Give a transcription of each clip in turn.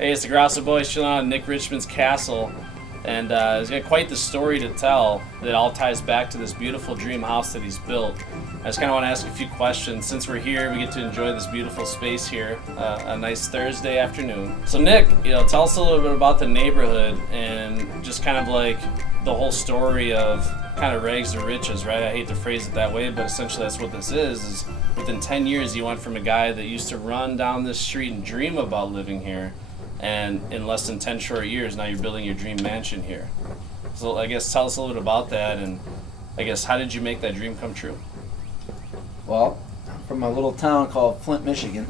Hey, it's the Grasso Boys chilling out at Nick Richmond's castle, and he's got quite the story to tell that all ties back to this beautiful dream house that he's built. I just kind of want to ask a few questions. Since we're here, we get to enjoy this beautiful space here, a nice Thursday afternoon. So Nick, tell us a little bit about the neighborhood and just kind of like the whole story of kind of rags to riches, right? I hate to phrase it that way, but essentially that's what this is within 10 years you went from a guy that used to run down this street and dream about living here, and in less than 10 short years, now you're building your dream mansion here. So I guess tell us a little bit about that, and I guess how did you make that dream come true? Well, I'm from a little town called Flint, Michigan,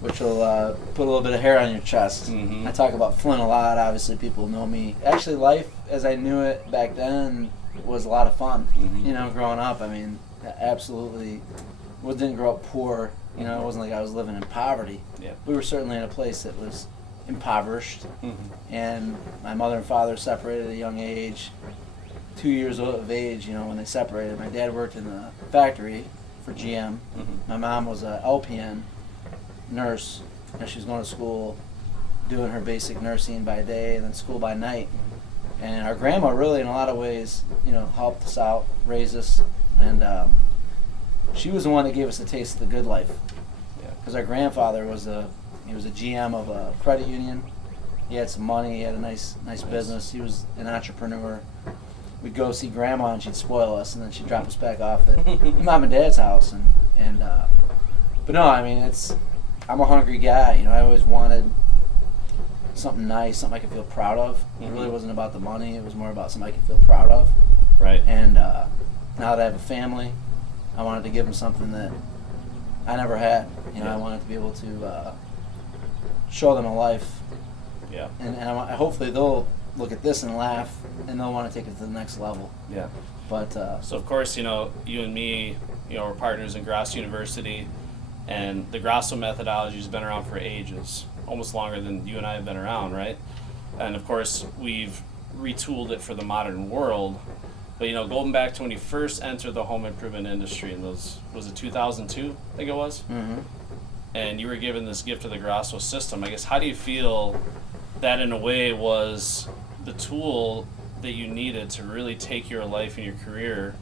which will put a little bit of hair on your chest. Mm-hmm. I talk about Flint a lot. Obviously, people know me. Actually, life as I knew it back then was a lot of fun. Mm-hmm. Growing up, I mean, absolutely didn't grow up poor. It wasn't like I was living in poverty. Yeah. We were certainly in a place that was impoverished, and my mother and father separated at a young age, 2 years of age, when they separated. My dad worked in the factory for GM. My mom was a LPN nurse, and she was going to school, doing her basic nursing by day and then school by night. And our grandma really, in a lot of ways, helped us out, raised us, and she was the one that gave us a taste of the good life. Because our grandfather was a GM of a credit union. He had some money. He had a nice business. He was an entrepreneur. We'd go see grandma and she'd spoil us, and then she'd drop us back off at mom and dad's house. But no, I mean, I'm a hungry guy. I always wanted something nice, something I could feel proud of. It really wasn't about the money. It was more about something I could feel proud of. Right. And now that I have a family, I wanted to give them something that I never had. I wanted to be able to show them a life. Yeah. And hopefully they'll look at this and laugh, and they'll want to take it to the next level. Yeah. But so of course, you and me, we're partners in Grasso University, and the Grasso methodology has been around for ages, almost longer than you and I have been around, right? And of course, we've retooled it for the modern world. But going back to when you first entered the home improvement industry in was it 2002? I think it was. Mm-hmm. And you were given this gift of the Grasso system. I guess how do you feel that in a way was the tool that you needed to really take your life and your career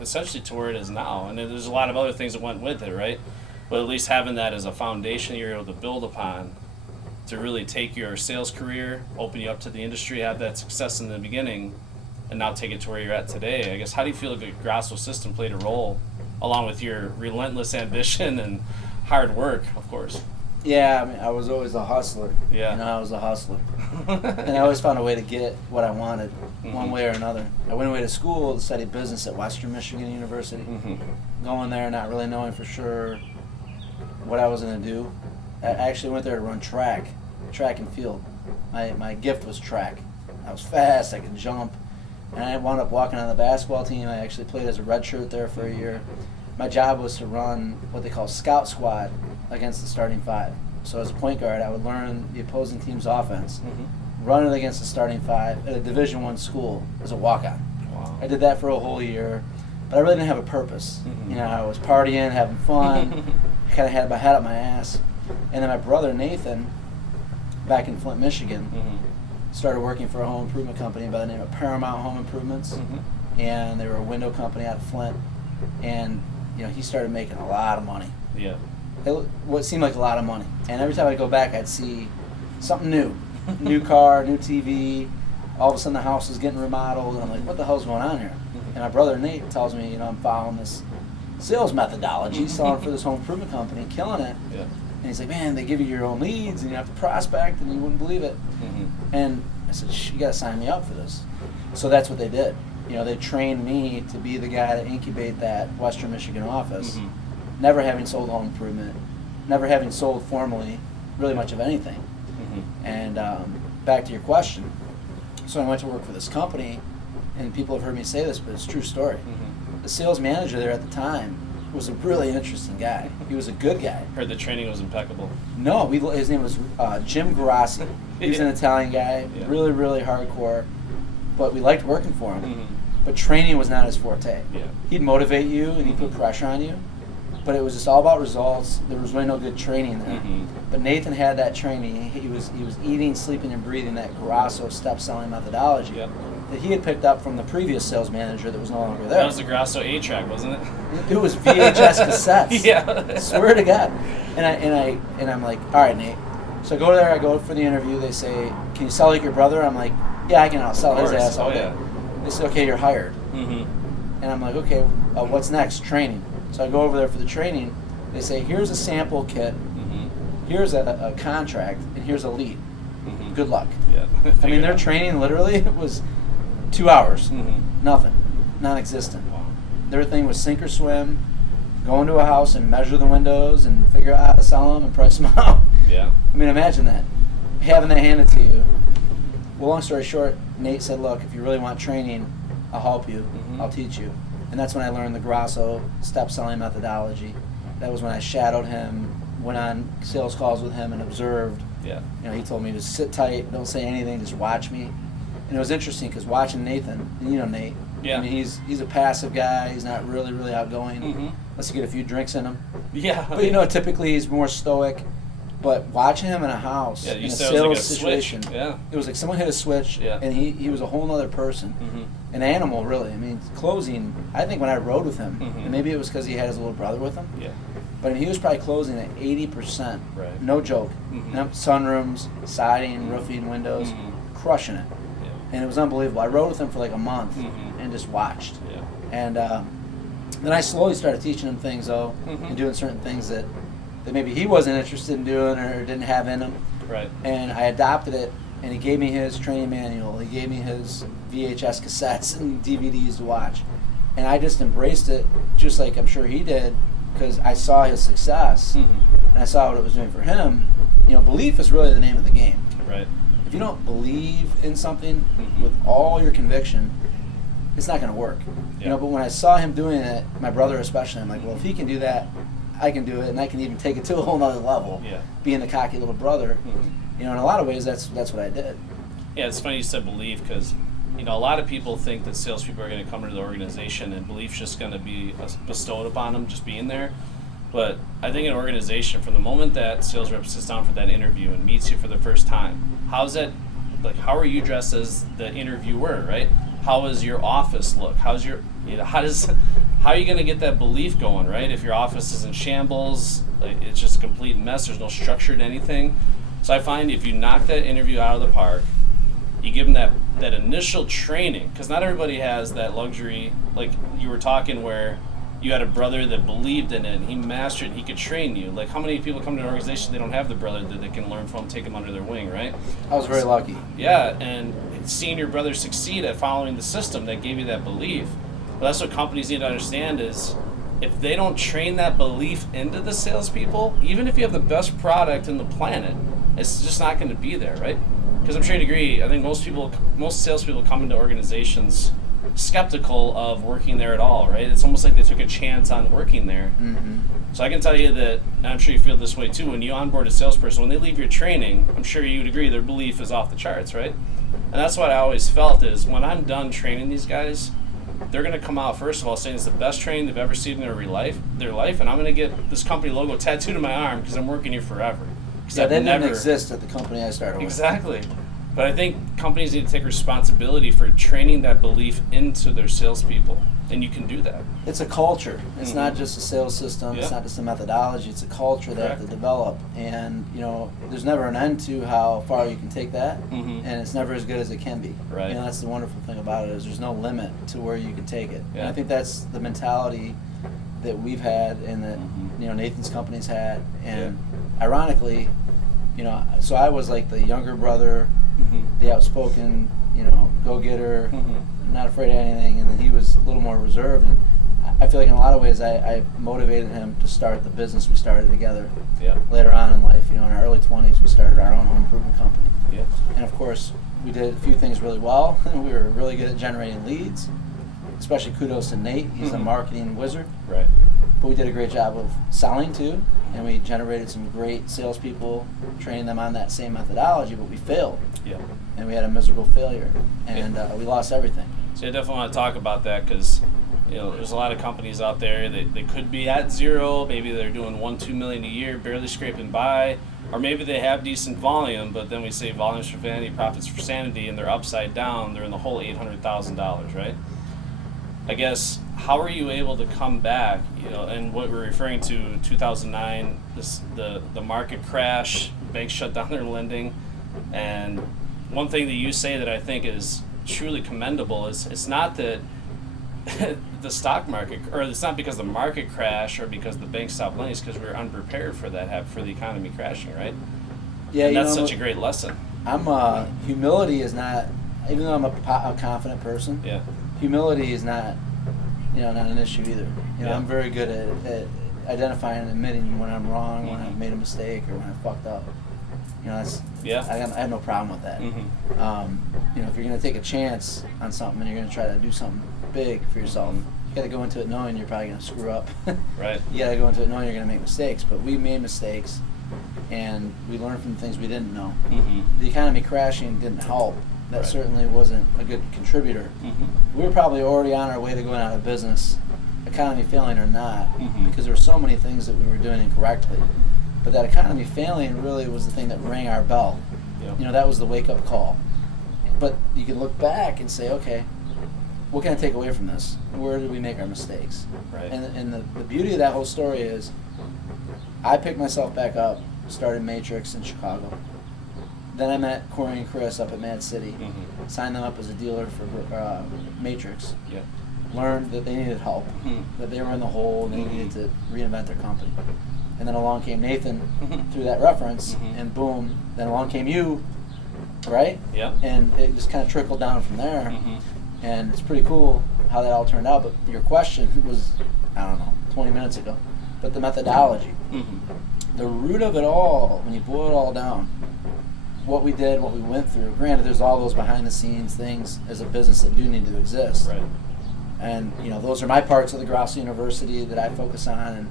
essentially to where it is now? And there's a lot of other things that went with it, right? But at least having that as a foundation you're able to build upon to really take your sales career, open you up to the industry, have that success in the beginning, and now take it to where you're at today. I guess how do you feel the Grasso system played a role, along with your relentless ambition and hard work, of course? Yeah, I mean, I was always a hustler. Yeah. I was a hustler. And I always found a way to get what I wanted, one way or another. I went away to school to study business at Western Michigan University. Going there, not really knowing for sure what I was going to do. I actually went there to run track and field. My gift was track. I was fast, I could jump. And I wound up walking on the basketball team. I actually played as a redshirt there for a year. My job was to run what they call scout squad against the starting five. So as a point guard, I would learn the opposing team's offense, run it against the starting five at a Division I school as a walk-on. Wow. I did that for a whole year, but I really didn't have a purpose. I was partying, having fun, kind of had my head up my ass. And then my brother Nathan, back in Flint, Michigan, started working for a home improvement company by the name of Paramount Home Improvements, and they were a window company out of Flint. And he started making a lot of money. Yeah. What seemed like a lot of money. And every time I'd go back, I'd see something new. New car, new TV. All of a sudden the house is getting remodeled. And I'm like, what the hell's going on here? And my brother Nate tells me, I'm following this sales methodology, selling for this home improvement company, killing it. Yeah. And he's like, man, they give you your own leads and you have to prospect and you wouldn't believe it. And I said, you got to sign me up for this. So that's what they did. They trained me to be the guy to incubate that Western Michigan office, never having sold home improvement, never having sold formally really much of anything. And back to your question, so I went to work for this company, and people have heard me say this, but it's a true story. The sales manager there at the time was a really interesting guy. He was a good guy. Heard the training was impeccable. No, his name was Jim Garassi. He was an Italian guy, really, really hardcore, but we liked working for him. But training was not his forte. Yeah. He'd motivate you and he'd put pressure on you, but it was just all about results. There was really no good training there. Mm-hmm. But Nathan had that training. He was eating, sleeping, and breathing that Grasso step selling methodology that he had picked up from the previous sales manager that was no longer there. That was the Grasso 8-track, wasn't it? It was VHS cassettes. Yeah. I swear to God. And I'm like, all right, Nate. So I go there. I go for the interview. They say, can you sell like your brother? I'm like, yeah, I can outsell his ass all day. They say, okay, you're hired. Mm-hmm. And I'm like, okay, what's next? Training. So I go over there for the training. They say, here's a sample kit. Mm-hmm. Here's a contract, and here's a lead. Mm-hmm. Good luck. Yeah. I mean, their training literally was 2 hours. Mm-hmm. Nothing. Non-existent. Wow. Their thing was sink or swim, go into a house and measure the windows and figure out how to sell them and price them out. Yeah. I mean, imagine that. Having that handed to you. Well, long story short, Nate said, look, if you really want training, I'll help you. Mm-hmm. I'll teach you. And that's when I learned the Grasso step selling methodology. That was when I shadowed him, went on sales calls with him and observed. Yeah. You know, he told me to sit tight, don't say anything, just watch me. And it was interesting because watching Nathan, and you know Nate, Yeah. I mean, he's a passive guy. He's not really outgoing. Mm-hmm. Unless you get a few drinks in him. Yeah. But, you know, typically he's more stoic. But watching him in a house, in a sales situation, yeah. it was like someone hit a switch, and he was a whole other person. Mm-hmm. An animal, really. I mean, closing, I think when I rode with him, Mm-hmm. and maybe it was because he had his little brother with him, Yeah. but I mean, he was probably closing at 80%. Right. No joke. Mm-hmm. Sunrooms, siding, Mm-hmm. roofing, windows, Mm-hmm. crushing it. Yeah. And it was unbelievable. I rode with him for like a month Mm-hmm. and just watched. Yeah. And then I slowly started teaching him things, though, Mm-hmm. and doing certain things that maybe he wasn't interested in doing or didn't have in him. Right. And I adopted it, and he gave me his training manual. He gave me his VHS cassettes and DVDs to watch. And I just embraced it, just like I'm sure he did, because I saw his success, Mm-hmm. and I saw what it was doing for him. You know, belief is really the name of the game. Right. If you don't believe in something Mm-hmm. with all your conviction, it's not going to work. Yeah. You know, but when I saw him doing it, my brother especially, I'm like, well, if he can do that, I can do it, and I can even take it to a whole nother level. Yeah. Being the cocky little brother, Mm-hmm. you know, in a lot of ways, that's what I did. Yeah, it's funny you said belief because, you know, a lot of people think that salespeople are going to come into the organization and belief's just going to be bestowed upon them just being there. But I think an organization, from the moment that sales rep sits down for that interview and meets you for the first time, how are you dressed as the interviewer, right? How does your office look? How are you going to get that belief going, right? If your office is in shambles, like, it's just a complete mess. There's no structure to anything. So I find if you knock that interview out of the park, you give them that initial training, because not everybody has that luxury, like you were talking, where you had a brother that believed in it and he mastered it, he could train you. Like, how many people come to an organization, they don't have the brother that they can learn from, take them under their wing, right? I was very lucky. Yeah, and seeing your brother succeed at following the system that gave you that belief. But that's what companies need to understand is, if they don't train that belief into the salespeople, even if you have the best product in the planet, it's just not going to be there, right? Because I'm sure you'd agree, I think most salespeople come into organizations skeptical of working there at all, right? It's almost like they took a chance on working there. Mm-hmm. So I can tell you that, and I'm sure you feel this way too, when you onboard a salesperson, when they leave your training, I'm sure you would agree their belief is off the charts, right? And that's what I always felt is, when I'm done training these guys, they're going to come out, first of all, saying it's the best training they've ever seen in their life, and I'm going to get this company logo tattooed on my arm because I'm working here forever. Yeah, that didn't exist at the company I started with. Exactly. But I think companies need to take responsibility for training that belief into their salespeople, and you can do that. It's a culture. It's Mm-hmm. not just a sales system. It's not just a methodology. It's a culture they have to develop. And, you know, there's never an end to how far you can take that, Mm-hmm. and it's never as good as it can be. Right. You know, that's the wonderful thing about it, is there's no limit to where you can take it. Yeah. And I think that's the mentality that we've had and that, Mm-hmm. you know, Nathan's company's had. And ironically, you know, so I was like the younger brother, Mm-hmm. the outspoken, you know, go-getter, Mm-hmm. not afraid of anything, and then he was a little more reserved. And I feel like in a lot of ways I motivated him to start the business we started together. Yeah. Later on in life, you know, in our early 20s, we started our own home improvement company. Yeah. And of course, we did a few things really well. We were really good at generating leads, especially kudos to Nate. He's a Mhm. marketing wizard. Right. But we did a great job of selling too, and we generated some great salespeople, training them on that same methodology, but we failed. Yeah. And we had a miserable failure, and we lost everything. So I definitely want to talk about that, because there's a lot of companies out there that they could be at zero. Maybe they're doing 1-2 million a year, barely scraping by, or maybe they have decent volume. But then we say volumes for vanity, profits for sanity, and they're upside down. They're in the whole $800,000, right? I guess, how are you able to come back? And what we're referring to, 2009, the market crash, banks shut down their lending, and one thing that you say that I think is truly commendable is it's not that the stock market, or it's not because the market crashed or because the banks stopped lending, it's because we were unprepared for that, for the economy crashing, right? Yeah, and that's such a great lesson. Humility is not, even though I'm a confident person. Yeah. Humility is not, not an issue either. Yeah. I'm very good at identifying and admitting when I'm wrong, when I've made a mistake, or when I fucked up. That's I have no problem with that. If you're going to take a chance on something and you're going to try to do something big for yourself, you got to go into it knowing you're probably going to screw up. Right. You got to go into it knowing you're going to make mistakes. But we made mistakes, and we learned from the things we didn't know. The economy crashing didn't help. That certainly wasn't a good contributor. We were probably already on our way to going out of business, economy failing or not, because there were so many things that we were doing incorrectly. But that economy failing really was the thing that rang our bell. Yep. That was the wake-up call. But you can look back and say, okay, what can I take away from this? Where did we make our mistakes? Right. And the beauty of that whole story is I picked myself back up, started Matrix in Chicago. Then I met Corey and Chris up at Mad City, signed them up as a dealer for Matrix. Yep. Learned that they needed help, that they were in the hole, and they needed to reinvent their company. And then along came Nathan through that reference, and boom, then along came you, right? Yep. And it just kind of trickled down from there. And it's pretty cool how that all turned out. But your question was, 20 minutes ago. But the methodology, the root of it all, when you boil it all down, what we did, what we went through. Granted, there's all those behind the scenes things as a business that do need to exist. Right. And those are my parts of the Grouse University that I focus on. And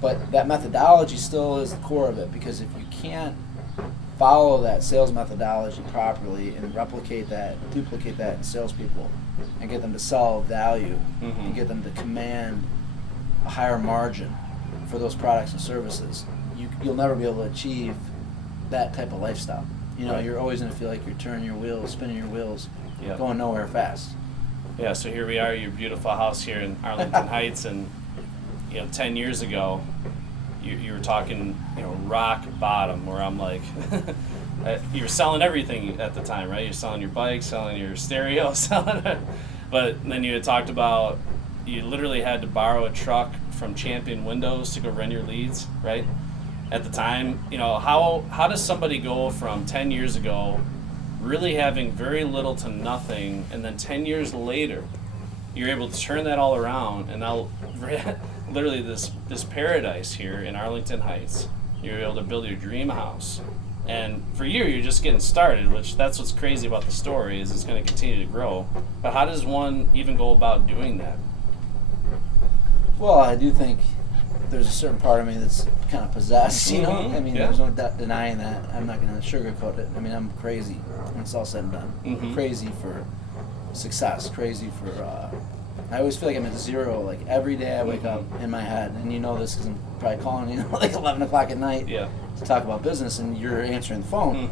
but that methodology still is the core of it, because if you can't follow that sales methodology properly and replicate that, duplicate that in salespeople, and get them to sell value, and get them to command a higher margin for those products and services, you'll never be able to achieve that type of lifestyle. You're always going to feel like you're turning your wheels, spinning your wheels, going nowhere fast. Yeah, so here we are, your beautiful house here in Arlington Heights, and 10 years ago, you were talking, rock bottom, where I'm like, you were selling everything at the time, right? You're selling your bike, selling your stereo, selling it. But then you had talked about you literally had to borrow a truck from Champion Windows to go run your leads, right? At the time, how does somebody go from 10 years ago really having very little to nothing, and then 10 years later, you're able to turn that all around, and now literally this paradise here in Arlington Heights, you're able to build your dream house. And for you, you're just getting started, which that's what's crazy about the story, is it's going to continue to grow. But how does one even go about doing that? Well, I do think there's a certain part of me that's kind of possessed, there's no denying that. I'm not going to sugarcoat it. I'm crazy when it's all said and done. Crazy for success, crazy for, I always feel like I'm at zero, like every day I wake up in my head, and this because I'm probably calling you like 11 o'clock at night to talk about business, and you're answering the phone.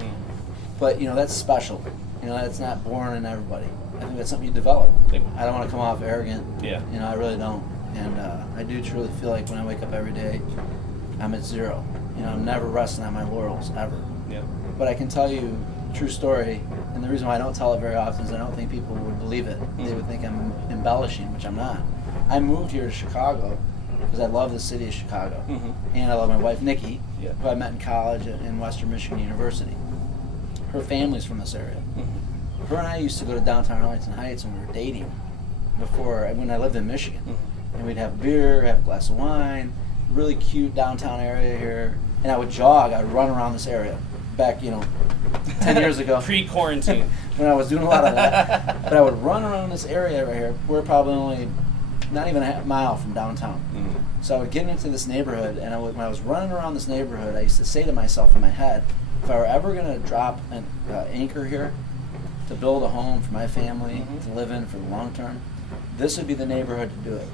But, that's special. That's not born in everybody. I think that's something you develop. I don't want to come off arrogant. I really don't. And I do truly feel like when I wake up every day, I'm at zero. I'm never resting on my laurels, ever. But I can tell you a true story, and the reason why I don't tell it very often is I don't think people would believe it. They would think I'm embellishing, which I'm not. I moved here to Chicago because I love the city of Chicago. And I love my wife, Nikki, who I met in college in Western Michigan University. Her family's from this area. Her and I used to go to downtown Arlington Heights when we were dating, when I lived in Michigan. And we'd have beer, have a glass of wine, really cute downtown area here. And I would jog, I would run around this area back, 10 years ago. Pre-quarantine. When I was doing a lot of that. But I would run around this area right here. We're probably only not even a half mile from downtown. So I would get into this neighborhood, and when I was running around this neighborhood, I used to say to myself in my head, if I were ever going to drop an anchor here to build a home for my family to live in for the long term, this would be the neighborhood to do it.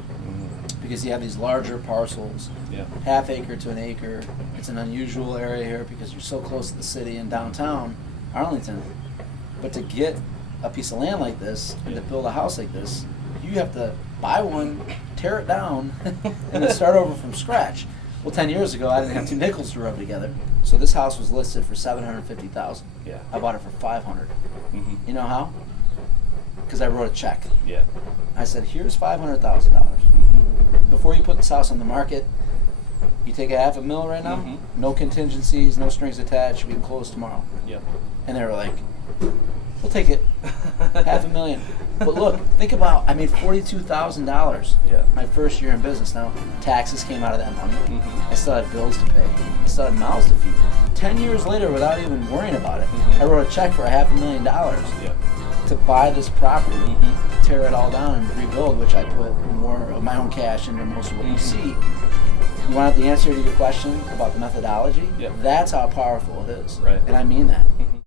Because you have these larger parcels, Yeah. half acre to an acre. It's an unusual area here because you're so close to the city and downtown Arlington. But to get a piece of land like this and to build a house like this, you have to buy one, tear it down, and then start over from scratch. Well, 10 years ago, I didn't have two nickels to rub together. So this house was listed for $750,000. Yeah. I bought it for $500,000. Mm-hmm. You know how? Because I wrote a check. Yeah. I said, here's $500,000. Mm-hmm. Before you put this house on the market, you take a $500,000 right now, no contingencies, no strings attached, we can close tomorrow. Yep. And they were like, we'll take it, $500,000. But look, think about, I made $42,000 Yeah. my first year in business. Now, taxes came out of that money. Mm-hmm. I still had bills to pay. I still had mouths to feed. 10 years later, without even worrying about it, I wrote a check for $500,000 Yep. to buy this property, Mm-hmm. tear it all down and rebuild, which I put more of my own cash into most of what you see. You want the answer to your question about the methodology? Yep. That's how powerful it is. Right. And I mean that.